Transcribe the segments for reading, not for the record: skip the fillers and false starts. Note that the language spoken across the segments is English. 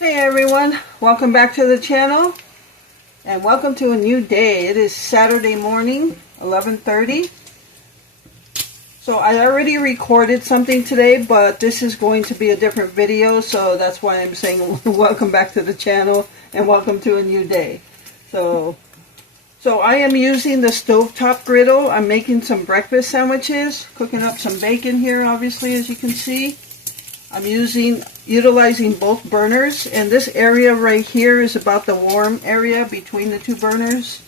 Hey everyone, welcome back to the channel and welcome to a new day. It is Saturday morning, 11:30. So I already recorded something today, but this is going to be a different video, so that's why I'm saying welcome back to the channel and welcome to a new day. So I am using the stovetop griddle. I'm making some breakfast sandwiches, cooking up some bacon here, obviously, as you can see. I'm utilizing both burners, and this area right here is about the warm area between the two burners.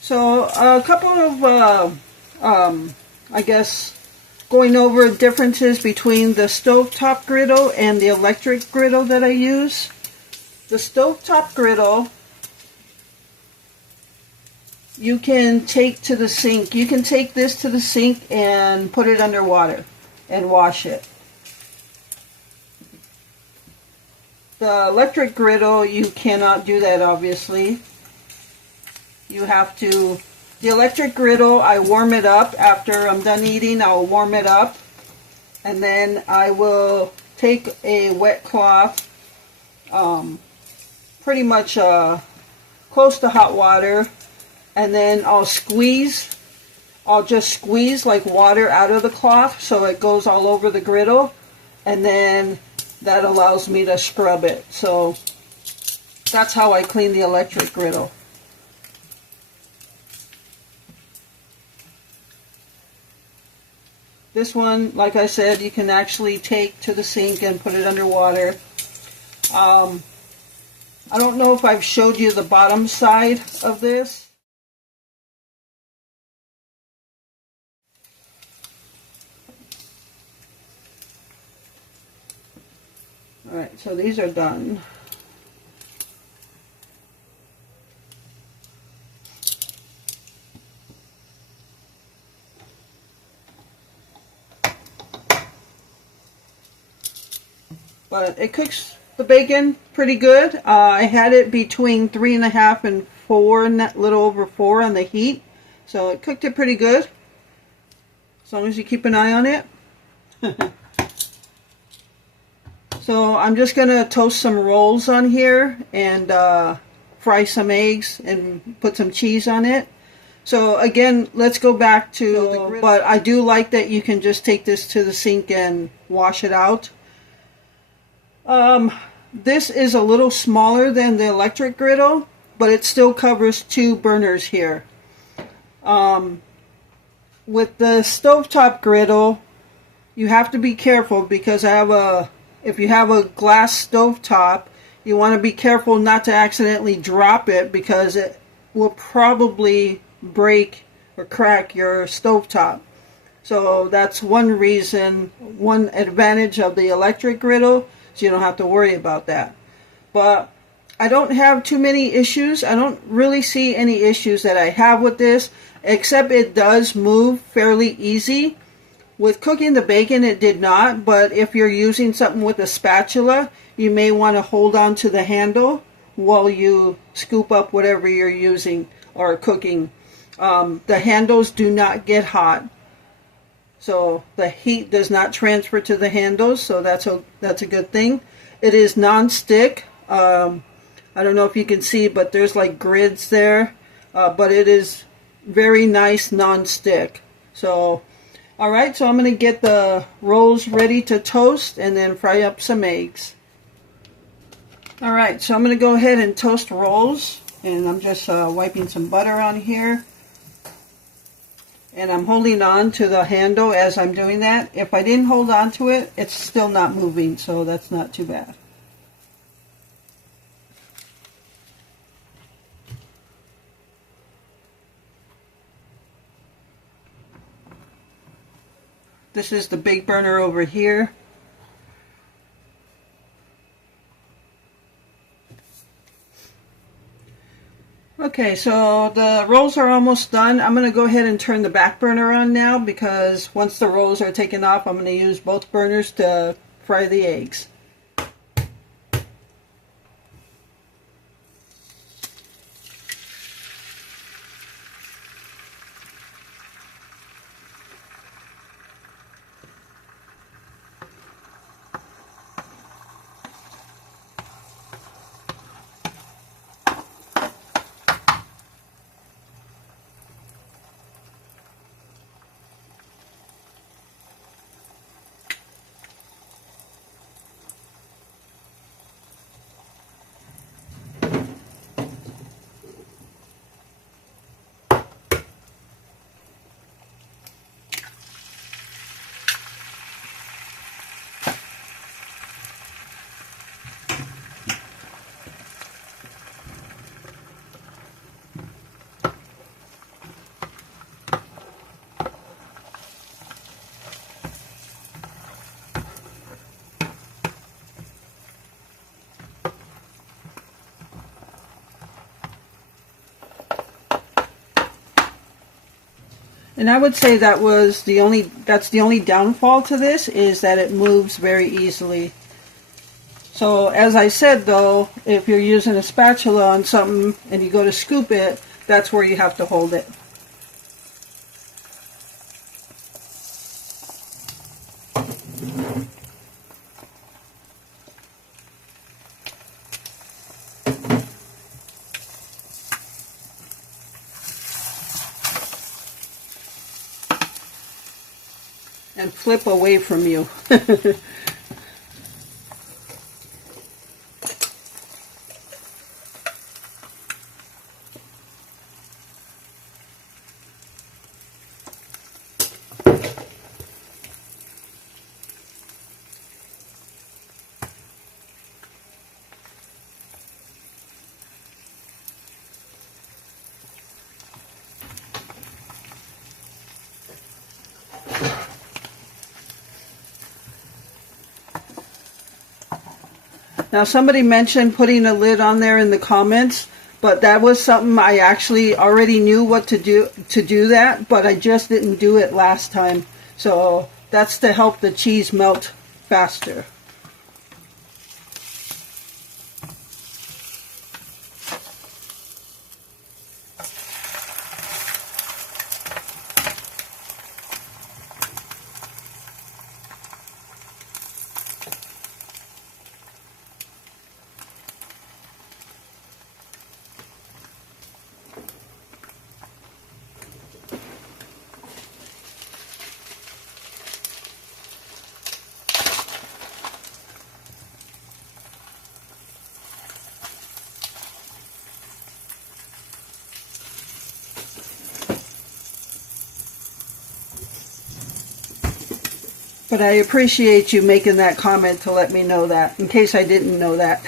So a couple of, I guess, going over differences between the stovetop griddle and the electric griddle that I use. The stovetop griddle, you can take to the sink. You can take this to the sink and put it under water and wash it. The electric griddle, you cannot do that, obviously. You have to... The electric griddle, I warm it up. After I'm done eating, I'll warm it up. And then I will take a wet cloth, pretty much close to hot water, and then I'll just squeeze like water out of the cloth so it goes all over the griddle. And then that allows me to scrub it. So that's how I clean the electric griddle. This one, like I said, you can actually take to the sink and put it under water. I don't know if I've showed you the bottom side of this. Alright, so these are done. But it cooks the bacon pretty good. I had it between 3.5 and 4, a little over 4 on the heat. So it cooked it pretty good. As long as you keep an eye on it. So I'm just going to toast some rolls on here and fry some eggs and put some cheese on it. So again, let's go back to the griddle. But I do like that you can just take this to the sink and wash it out. This is a little smaller than the electric griddle, but it still covers 2 burners here. With the stovetop griddle, you have to be careful because if you have a glass stovetop, you want to be careful not to accidentally drop it because it will probably break or crack your stovetop. So that's one advantage of the electric griddle. So you don't have to worry about that. But I don't have too many issues. I don't really see any issues that I have with this, except it does move fairly easy. With cooking the bacon, it did not, but if you're using something with a spatula, you may want to hold on to the handle while you scoop up whatever you're using or cooking. The handles do not get hot. So the heat does not transfer to the handles, so that's a good thing. It is non-stick. I don't know if you can see, but there's like grids there. But it is very nice non-stick. So, alright, so I'm going to get the rolls ready to toast and then fry up some eggs. Alright, so I'm going to go ahead and toast rolls. And I'm just wiping some butter on here. And I'm holding on to the handle as I'm doing that. If I didn't hold on to it, it's still not moving, so that's not too bad. This is the big burner over here. Okay, so the rolls are almost done. I'm going to go ahead and turn the back burner on now because once the rolls are taken off, I'm going to use both burners to fry the eggs. And I would say that's the only downfall to this, is that it moves very easily. So as I said though, if you're using a spatula on something and you go to scoop it, that's where you have to hold it. And flip away from you. Now somebody mentioned putting a lid on there in the comments, but that was something I actually already knew what to do that, but I just didn't do it last time. So that's to help the cheese melt faster. But I appreciate you making that comment to let me know that, in case I didn't know that.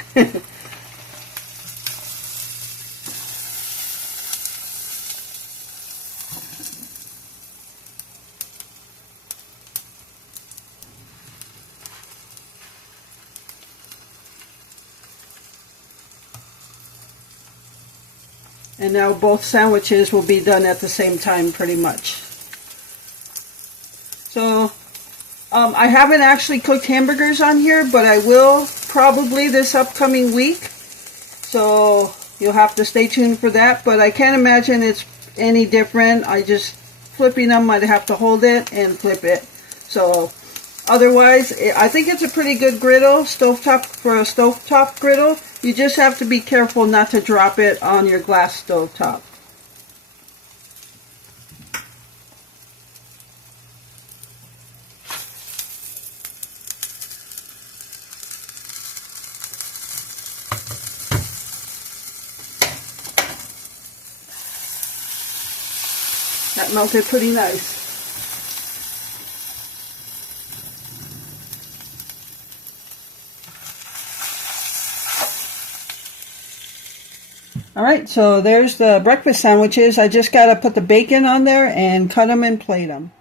And now both sandwiches will be done at the same time pretty much. So I haven't actually cooked hamburgers on here, but I will probably this upcoming week. So you'll have to stay tuned for that. But I can't imagine it's any different. I just flipping them, I'd have to hold it and flip it. So otherwise, I think it's a pretty good griddle, stovetop, for a stovetop griddle. You just have to be careful not to drop it on your glass stovetop. That melted pretty nice. Alright, so there's the breakfast sandwiches. I just got to put the bacon on there and cut them and plate them.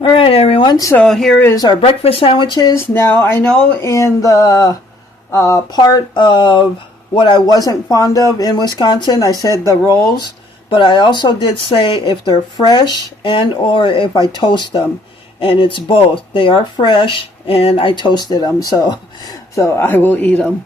Alright everyone, so here is our breakfast sandwiches. Now I know in the part of what I wasn't fond of in Wisconsin, I said the rolls, but I also did say if they're fresh and or if I toast them, and it's both. They are fresh and I toasted them, so I will eat them.